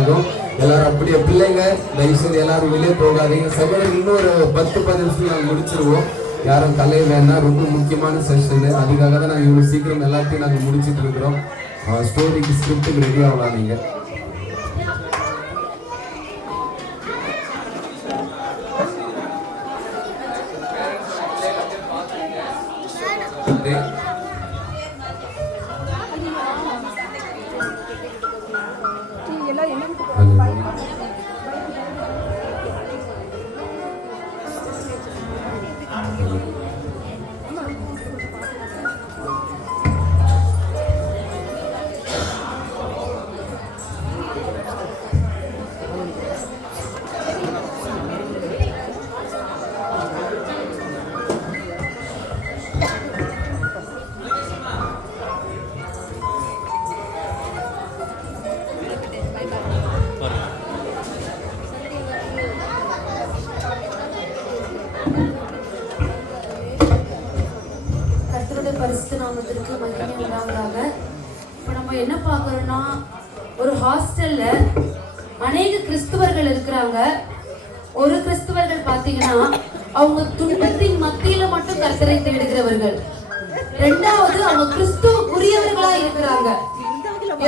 ஆகும். எல்லாரும் அப்படியே பிள்ளைங்க தயவுசெய்து எல்லாரும் வெளியே போகாதீங்க. சகோதரர் இன்னொரு 10-15 நிமிஷம் நாங்கள் முடிச்சிருவோம். யாரும் தலையை வேணாம். ரொம்ப முக்கியமான செஷன், அதுக்காக தான் நாங்கள் இவ்வளோ சீக்கிரம் எல்லாத்தையும் நாங்கள் முடிச்சுட்டு இருக்கிறோம். ஸ்டோரிக்கு ஸ்கிரிப்டுக்கு ரெடி ஆகலாம். நீங்கள் நாமத்திற்கு மகிமை உண்டாவதாக. இப்போ நம்ம என்ன பார்க்குறோம்னா, ஒரு ஹாஸ்டல்ல அநேக கிறிஸ்துவர்கள் இருக்கிறாங்க. ஒரு கிறிஸ்துவர்கள் பார்த்தீங்கன்னா அவங்க துன்பத்தின் மத்தியில மட்டும் கர்த்தரை தேடுகிறவர்கள். ரெண்டாவது அவங்க கிறிஸ்துவுக்குரியவர்களா இருக்கிறாங்க.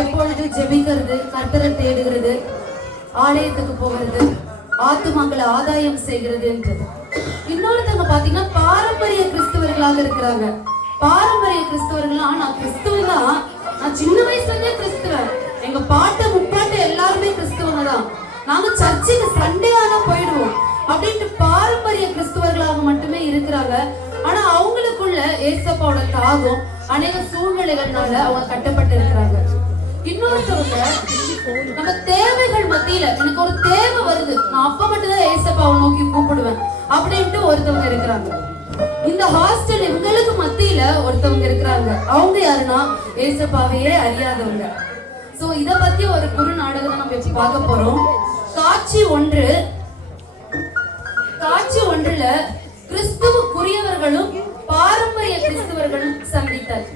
எப்பொழுது ஜெபிக்கிறது, கர்த்தரை தேடுகிறது, ஆலயத்துக்கு போகிறது, ஆத்துமாக்களை ஆதாயம் செய்கிறது என்று. இன்னொருத்தவங்க பார்த்தீங்கன்னா பாரம்பரிய கிறிஸ்துவர்களாக இருக்கிறாங்க. பாரம்பரிய கிறிஸ்தவர்களா, நான் கிறிஸ்துவன் தான், நான் சின்ன வயசுல இருந்தே கிறிஸ்துவன், எங்க பாட்டு முப்பாட்டு எல்லாருமே கிறிஸ்துவங்க தான், நாங்க சர்ச்சுக்கு சண்டே ஆனா போயிடுவோம் அப்படின்ட்டு பாரம்பரிய கிறிஸ்துவர்களாக மட்டுமே இருக்கிறாங்க. ஆனா அவங்களுக்குள்ள ஏசப்பாவோட தாகம் அநேக சூழ்நிலைகள்னால அவங்க கட்டப்பட்டு இருக்கிறாங்க. இன்னொருத்தவங்க நம்ம தேவைகள் மத்தியில எனக்கு ஒரு தேவை வருது, நான் அப்ப மட்டும் தான் ஏசப்பாவை நோக்கி கூப்பிடுவேன் அப்படின்ட்டு ஒருத்தவங்க இருக்கிறாங்க. இந்த ஹாஸ்டல் இவங்களுக்கு மத்தியில ஒருத்தவங்க இருக்கிறாங்க. அவங்க யாருன்னா ஏசப்பாவையே அறியாதவங்க. சோ இத பத்தி ஒரு குறு நாடகம் நம்ம வச்சு பார்க்க போறோம். காட்சி ஒன்றுல கிறிஸ்துவுக்குரியவர்களும் பாரம்பரிய கிறிஸ்துவர்களும் சந்தித்தார்.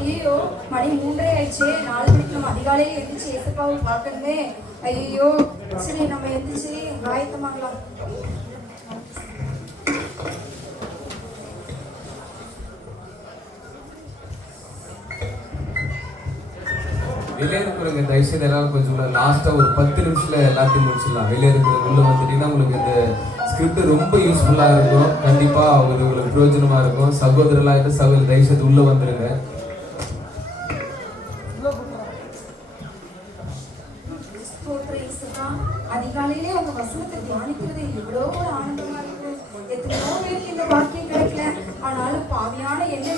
ஐயோ, மணி 3 ஆயிடுச்சு. 4 மணிக்கு நம்ம அதிகாலையில எழுந்திரிச்சு ஏசப்பாவை பார்க்கணுமே. ஐயோ, சரி நம்ம எழுந்திரிச்சு ஆயத்தமாகலாம். வெளியே இருக்கிறவங்க தயவுசெய்து எல்லாரும் கொஞ்சம் லாஸ்டா ஒரு 10 நிமிஷத்துல எல்லாத்தையும் முடிச்சிடலாம். வெளியே இருக்கிற உள்ள வந்துட்டீங்கன்னா உங்களுக்கு இந்த ஸ்கிரிப்ட் ரொம்ப யூஸ்ஃபுல்லா இருக்கும். கண்டிப்பா உங்களுக்கு பிரயோஜனமா இருக்கும். சகோதரர்களாக சகோதரி தயவுசெய்து உள்ள வந்துருங்க. அதிகாலையிலே உங்க வசனத்தை தியானிக்கிறது எவ்வளோ ஒரு ஆனந்தமா இருக்கு. எத்தனையோ பேருக்கு இந்த வாக்கியம் கிடைக்கல, ஆனாலும் பாவியான என்னை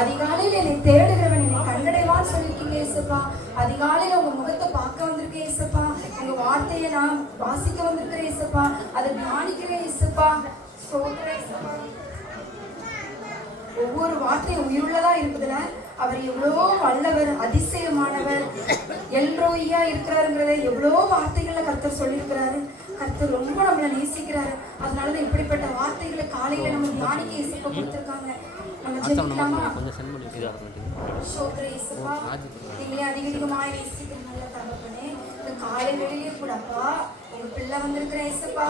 அதிகாலையில் என்னை தேடுகிறவன் என்னை கண்டடைவான்னு சொல்லியிருக்கீங்க ஏசப்பா. அதிகாலையில உங்க முகத்தை பார்க்க வந்திருக்கேன் ஏசப்பா. உங்க வார்த்தையை நான் வாசிக்க வந்திருக்கிறேன் ஏசப்பா. அதை தியானிக்கிறேன் ஏசப்பா. ஒவ்வொரு வார்த்தையும் உயிருள்ளதா இருக்குதுல, அவர் எவ்வளோ வல்லவர், அதிசயமானவர், எல்ரோயா இருக்கிறாருங்கிறத எவ்வளோ வார்த்தைகள்ல கர்த்தர் சொல்லியிருக்கிறாரு. கர்த்தர் ரொம்ப நம்மளை நேசிக்கிறாரு. அதனாலதான் இப்படிப்பட்ட வார்த்தைகளை காலையில நம்ம தியானிக்க இசைப்ப கொடுத்துருக்காங்க. நம்ம ஜெபிக்கலாமா? நீங்களே அதிகமாய் நேசிக்கிற நல்ல தகப்பனே, இந்த காலை வெளியே கூடப்பா உங்க பிள்ளை வந்திருக்கிற ஏசப்பா,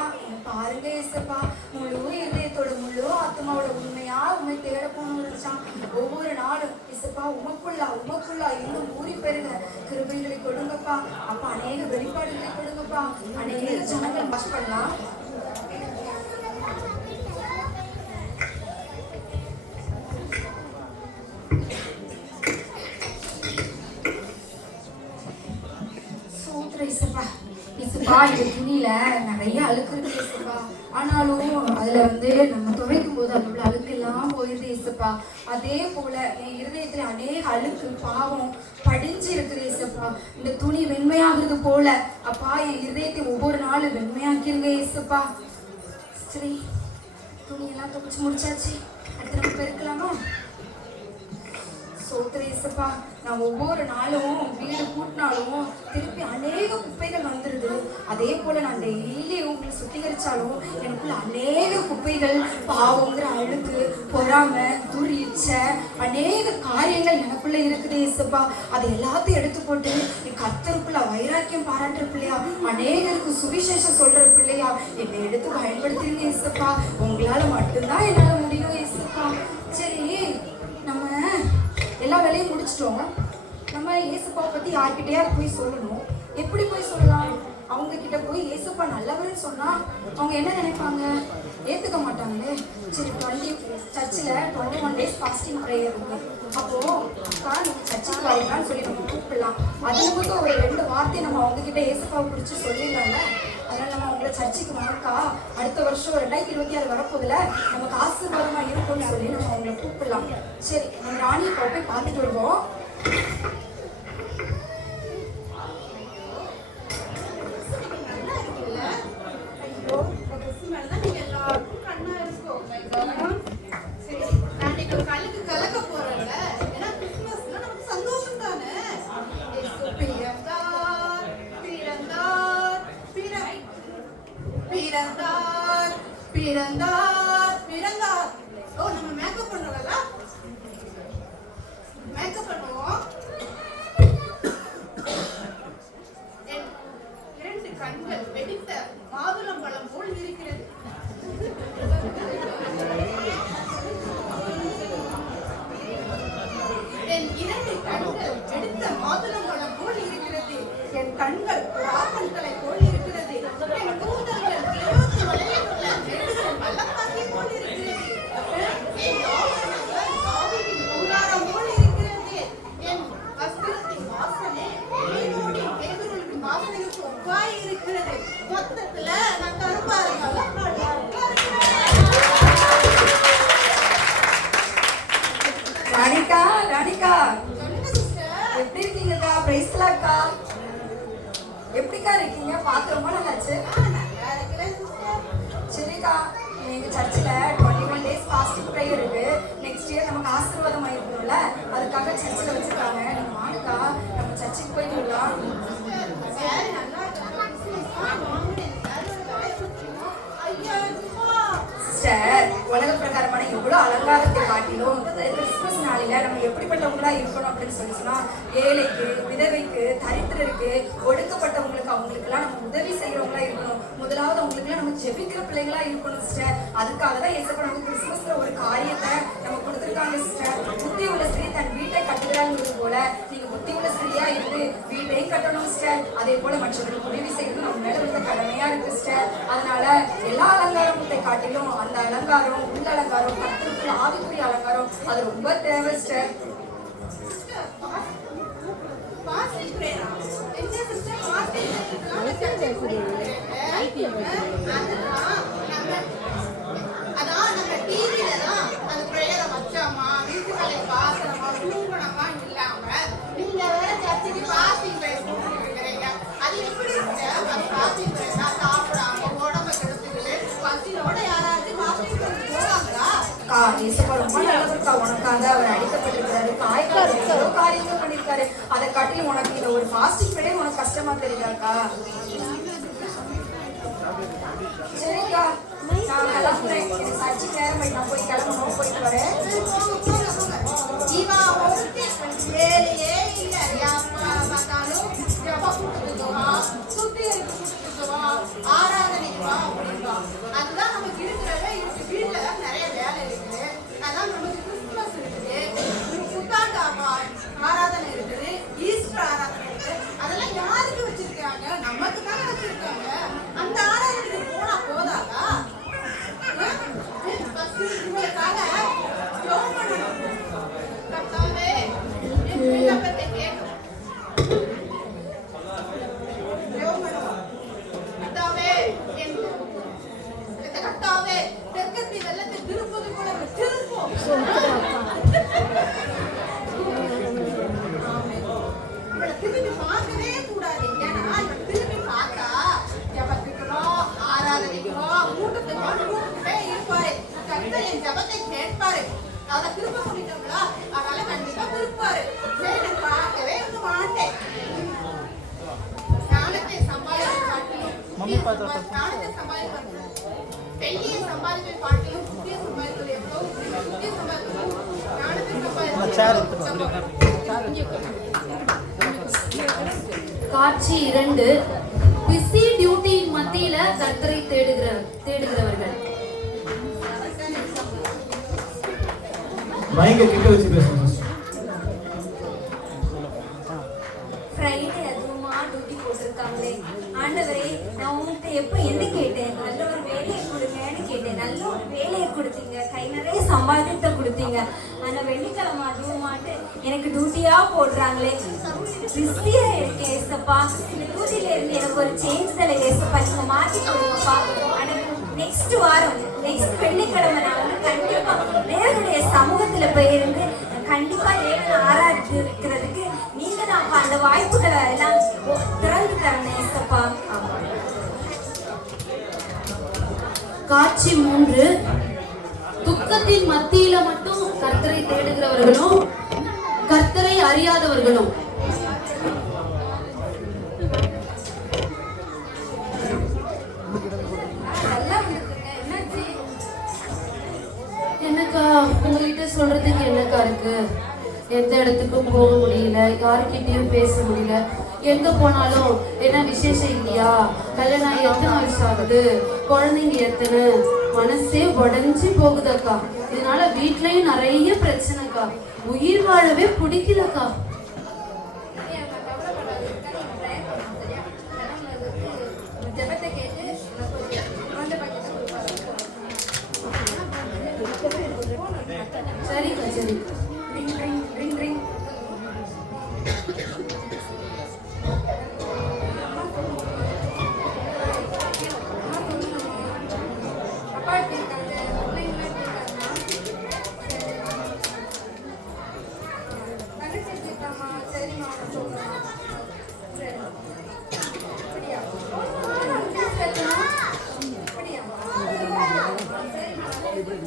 பாருங்க ஏசப்பா, முழு இதயத்தோட முழு ஆத்மாவோட உண்மையா உண்மை தேட போகணும். ஒவ்வொரு நாளும் ஏசப்பா உமக்குள்ளா இன்னும் ஊறி பெறுங்க கிருபைகளை கொடுங்கப்பா. அப்ப அநேக வெளிப்பாடுகளை கொடுங்கப்பா. அநேக ஜனங்கள் வாஷ் பண்ணலாம். இந்த துணியில நிறைய அழுக்கு இருக்கு ஏசப்பா. ஆனாலும் அதுல நம்ம துவைக்கும் போது அதோட அழுக்கு எல்லாம் போயிருது ஏசப்பா. அதே போல என் இருதயத்துல அநேக அழுக்கு பாவம் படிஞ்சு இருக்குது ஏசப்பா. இந்த துணி வெண்மையாகிறது போல அப்பா என் இருதயத்தை ஒவ்வொரு நாளும் வெண்மையாக்கிருங்க ஏசப்பா. சரி, துணியெல்லாம் துவைச்சு முடிச்சாச்சு. அடுத்து நம்ம பெருக்கலாமா? சோத்திர ஏசப்பா, நான் ஒவ்வொரு நாளும் வீடு கூட்டினாலும் திருப்பி அநேக குப்பைகள் அதே போல நான் டெய்லி உங்களை சுத்திகரிச்சாலும் எனக்குள்ள அநேக குப்பைகள், பாவங்கிற அழுக்கு, பொறாமை, துரிச்சை, அநேக காரியங்கள் எனக்குள்ள இருக்குது ஏசப்பா. அதை எல்லாத்தையும் எடுத்து போட்டு என் கர்த்தருக்குள்ள வைராக்கியம் பாராட்டுற பிள்ளையா, அநேகருக்கு சுவிசேஷம் சொல்ற பிள்ளையா என்னை எடுத்து பயன்படுத்துறீங்க ஏசப்பா. உங்களால மட்டும்தான் என்னால முடியும் ஏசப்பா. சரி, நம்ம எல்லா வேலையும் முடிச்சிட்டோம். நம்ம ஏசப்பா பத்தி யார்கிட்டயாவது போய் சொல்லணும். எப்படி போய் சொல்லலாம்? அவங்க கிட்ட போய் ஏசப்பா நல்லவர்னு சொன்னா அவங்க என்ன நினைப்பாங்க? ஏத்துக்க மாட்டாங்களே. சரி, சர்ச்சில் 21 days ஃபாஸ்டிங் ப்ரேயர் இருக்கு. அப்போ அக்கா நீங்க சர்ச்சுக்கு வரீங்களான்னு சொல்லி நம்ம கூப்பிடலாம். அதுல மட்டும் ஒரு 2 வார்த்தை நம்ம அவங்க கிட்ட ஏசப்பாவை குறிச்சு சொல்லிடலாம்ல. அதனால நம்ம அவங்கள சர்ச்சுக்கு வாக்கா, அடுத்த வருஷம் 2026 வரப்போதுல நமக்கு ஆசீர்வாதமா இருக்கும்னு சொல்லி நம்ம அவங்களை கூப்பிடலாம். சரி, நம்ம ராணியை போய் பார்த்துட்டு வருவோம். ராணிகா எப்படி இருக்கீங்கக்கா? பிரைஸ்லாக்கா எப்படிக்கா இருக்கீங்க? பார்க்க ரொம்ப நல்லாச்சு. சரிக்கா, எங்க சர்ச்சில் 21 days ஃபாஸ்டிங் ப்ரேயர் இருக்கு. நெக்ஸ்ட் இயர் நமக்கு ஆசீர்வாதம் ஆயிருக்கணும்ல, அதுக்காக சர்ச்சில் வச்சிருக்காங்க. நீங்க வாங்கக்கா, நம்ம சர்ச்சுக்கு போயிட்டு வரலாம். சிஸ்டர், உலக பிரகாரமான எவ்வளவு அலங்காரத்தை காட்டிலும் கிறிஸ்துமஸ் நாளில நம்ம எப்படிப்பட்டவங்களா இருக்கணும் அப்படின்னு சொன்னா, ஏழைக்கு, விதவைக்கு, தரித்திரருக்கு, ஒடுக்கப்பட்டவங்களுக்கு, அவங்களுக்கெல்லாம் நம்ம உதவி செய்யறவங்களா இருக்கணும். முதலாவது அவங்களுக்குலாம் நம்ம ஜெபிக்கிற பிள்ளைங்களா இருக்கணும் சிஸ்டர். அதுக்காக தான் ஏசப்பா நமக்கு கிறிஸ்துமஸ்ல ஒரு காரியத்தை நம்ம கொடுத்துருக்காங்க சிஸ்டர். புத்தி உள்ள ஸ்திரீ தன் வீட்டை கட்டுகிறாங்கிறது போல நீங்க புத்தி உள்ள ஸ்திரீயா இருந்து வீட்டையும் கட்டணும் சிஸ்டர். அதே போல மற்றவர்களுக்கு உதவி செய்யறது நம்ம மேல இருந்த கடமையா இருக்கு சிஸ்டர். அதனால எல்லா அலங்காரத்தை காட்டிலும் அந்த அலங்காரம், உள்ள அலங்காரம், கர்த்தருக்குள்ள ஆவிக்குரிய அலங்காரம், அது ரொம்ப தேவை சிஸ்டர். ரொம்ப நல்லவருக்கா, உனக்காக அவர் அடிக்கப்பட்டிருக்கிறாரு, காய்க்காரு, எவ்வளோ காரியங்கள் பண்ணிருக்காரு. அதை காட்டி உனக்கு இந்த ஒரு ஃபாஸ்டிங் ப்ரேயர் உனக்கு கஷ்டமா தெரியுதாக்கா? சரிக்கா, நான் கிளம்புறேன். சர்ச்சுக்கு நேரம் நான் போய் கிளம்பணும், போயிட்டு வரேன். ஆராதனைக்கு வா அப்படின்பா. அதுதான் நமக்கு இருக்கிறவே இருக்கு. வீட்டுல நிறைய வேலை இருக்குது. அதான் நமக்கு கிறிஸ்துமஸ் இருக்குது, புத்தாண்டு ஆராதனை இருக்குது, ஈஸ்டர் ஆராதனை இருக்குது. அதெல்லாம் யாருக்கு வச்சிருக்காங்க? நமக்கு தானே வச்சிருக்காங்க. அந்த ஆராதனைக்கு போனா போதாதா? இவங்களுக்காக ஜெபம் பண்ணணும். கர்த்தாவே, என் விண்ணப்பத்தை கேட்கும். கர்த்தாவே, தெற்கத்தி வெள்ளத்தை திருப்பது கூட திருப்போம். இவளை திரும்பி பார்க்கவே கூடாது. ஏன்னா இவள் திரும்பி பார்த்தா ஜபத்துக்கோ, ஆராதனைக்கோ, கூட்டத்துக்கே இருப்பாரு. கர்த்தர் என் ஜபத்தை கேட்பாரு. அதை திரும்ப சொல்லிட்டோங்களா? அதனால கண்டிப்பா திருப்பாரு. சரி, பார்க்கவே வந்து மாட்டேன். ஞானத்தை சம்பாதிக்க காட்டிலும் நாணத்தை சம்பாதிக்கிறது பெண்ணியை சம்பாதிப்பை பார்க்கணும் புத்திய சம்பாதிக்கிறது எவ்வளோ புத்திய சம்பாதிக்கிறது நாணத்தை சம்பாதிக்கிறது. காட்சி 2. பிஸி டியூட்டியின் மத்தியில கர்த்தரை தேடுகிறவர்கள். மைக்க கிட்ட வச்சு பேசுங்க. ஃப்ரைடே அதுவுமா டியூட்டி போட்டிருக்காங்களே ஆண்டவரே, நான் உங்கள்கிட்ட எப்போ என்ன கேட்டேன்? நல்ல ஒரு வேலையை கொடுங்கன்னு கேட்டேன். நல்ல ஒரு வேலையை கொடுத்தீங்க, கை நிறைய சம்பாதித்த கொடுத்தீங்க. ஆனால் வெள்ளிக்கிழமை அதுவுமாட்டு எனக்கு டியூட்டியா போடுறாங்களே, பிஸியா இருக்கேன் ஏசப்பா. இந்த டியூட்டியில இருந்து எனக்கு ஒரு சேஞ்ச் தலை ஏசப்பா, நீங்க மாற்றி கொடுங்கப்பா. ஆனால் நெக்ஸ்ட் வாரம் நெக்ஸ்ட் வெள்ளிக்கிழமை நான் வந்து கண்டிப்பா தேவனுடைய சமூகத்துல போயிருந்து கண்டிப்பா தேவனை ஆராதிக்கிறதுக்கு நீங்க தான் அந்த வாய்ப்புகளை எல்லாம் திறந்து தரணும் ஏசப்பா. காட்சி 3. துக்கத்தின் மத்தியில மட்டும் கர்த்தரை தேடுகிறவர்களும் கர்த்தரை அறியாதவர்களும். என்னக்கா உங்ககிட்ட சொல்றதுக்கு என்னக்கா இருக்கு? எந்த இடத்துக்கும் போக முடியல, யார்கிட்டயும் பேச முடியல. எங்க போனாலும் என்ன விசேஷம் இல்லையா, கல்யாணம் எத்தனை வருஷம் ஆகுது, குழந்தைங்க எத்தனை, மனசே உடஞ்சி போகுதக்கா. இதனால வீட்லயும் நிறைய பிரச்சனைக்கா, உயிர் வாழவே பிடிக்கலக்கா. சரிக்கா சரி.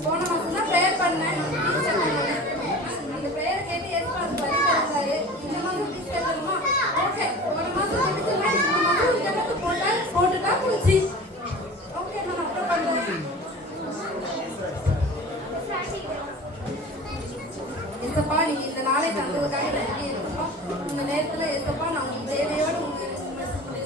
போன மாசம் தான் ப்ரேயர் பண்ணேன். அந்த ப்ரேயர் கேட்டு ஏற்பாடு பண்ணி தந்தாரு. இந்த மாதம் ஃபீஸ் கட்டணுமா? ஓகே. ஒரு மாசம் கட்டிச்சுன்னா இந்த மாதம் ஜெபத்து போட்டுட்டா முடிச்சு. ஓகே நான் அப்புறம் பண்றேன். ஏசப்பா நீங்க இந்த நாளை தந்ததுக்காக நன்றி ஏசப்பா. இந்த நேரத்துல ஏசப்பா நான் உங்க தேவையோடு உங்க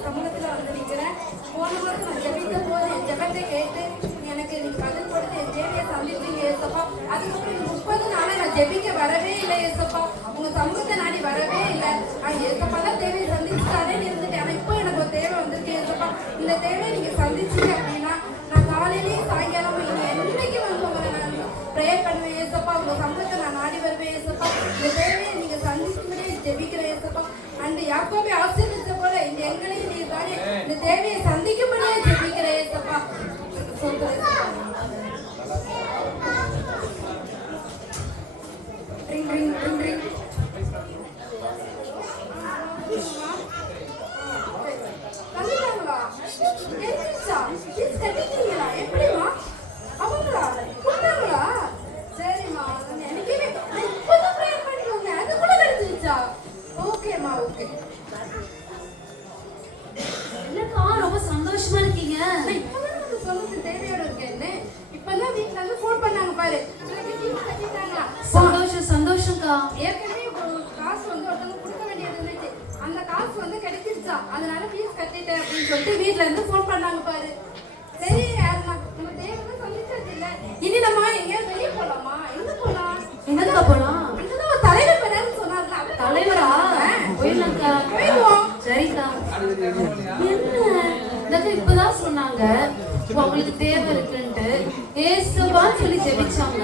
சமூகத்துல வந்து நிற்கிறேன். போன மாதம் நான் ஜெபித்த போது என் ஜெபத்தை கேட்டு எனக்கு நீங்க பதில் கொடுத்து என் தேவையை சந்திச்சீங்க ஏசப்பா. அதுக்கப்புறம் 30 நாளை நான் ஜெபிக்க வரவே இல்லை ஏசப்பா. உங்க சமூகத்தை நாடி வரவே இல்லை. நான் ஏசப்பா தான் தேவையை சந்திச்சுட்டானே இருந்துட்டேன். ஆனா இப்போ எனக்கு ஒரு தேவை வந்திருக்கு ஏசப்பா. இந்த தேவையை நீங்க சந்திச்சீங்க அப்படின்னா நான் காலையிலேயே சாயங்காலம் இனி என்னைக்கு வந்து உங்களை நான் ப்ரேயர் பண்ணுவேன் ஏசப்பா. உங்க சமூகத்தை நான் நாடி வருவேன் ஏசப்பா. இந்த தேவையை நீங்க சந்திச்சுக்கிட்டே ஜெபிக்கிறேன் ஏசப்பா. அந்த யாக்கோபை ஆசீர்வதித்த போல இந்த எங்களையும் நீ தானே இந்த தேவையை சந்திக்கும்படியே ஜெபிக்கிறேன் ஏசப்பா. சொல்றேன் ரிங் ரிங் ரிங் ரிங். கண்டிப்பாங்களா? கெட்டிச்சா? ஃபீஸ் கட்டிட்டீங்களா? எப்படிமா? அவங்களா? கொடுத்தாங்களா? சரிம்மா. எனக்கே நான் இப்போதான் ப்ரேயர் பண்ணிட்டு வந்தேன். அது கூட கிடைச்சிருச்சா? ஓகேம்மா ஓகே. என்னக்கா ரொம்ப சந்தோஷமா இருக்கீங்க? இப்பதான் வந்து சொல்லுறது தேவையோட இருக்கேன்னு இப்பதான் வீட்டுல இருந்து ஃபோன் பண்ணாங்க பாரு. கட்டிட்டாங்களா? சந்தோஷம் சந்தோஷம்க்கா. ஏற்கனவே காசு வந்து ஒருத்தவங்க கொடுக்க வேண்டியது இருந்துச்சு. அந்த காசு வந்து கிடைச்சிருச்சா, அதனால ஃபீஸ் கட்டிட்டேன் அப்படின்னு சொல்லிட்டு வீட்டுல இருந்து ஃபோன் பண்ணாங்க பாரு. சரி நம்ம தேவை சந்திச்சது இல்ல. இனி நம்ம எங்கேயாவது வெளியே போலாமா? எங்க போலாம்? எங்கக்கா போலாம்? அங்கதான் ஒரு தலைவர் பேரான்னு சொன்னார்ல. தலைவரா? போயிடலாம்க்கா. போயிடுவோம். சரிக்கா. என்ன இப்பதான் சொன்னாங்க உங்களுக்கு தேவை இருக்குன்ட்டு. ஏசப்பான்னு சொல்லி ஜெபிச்சாங்க.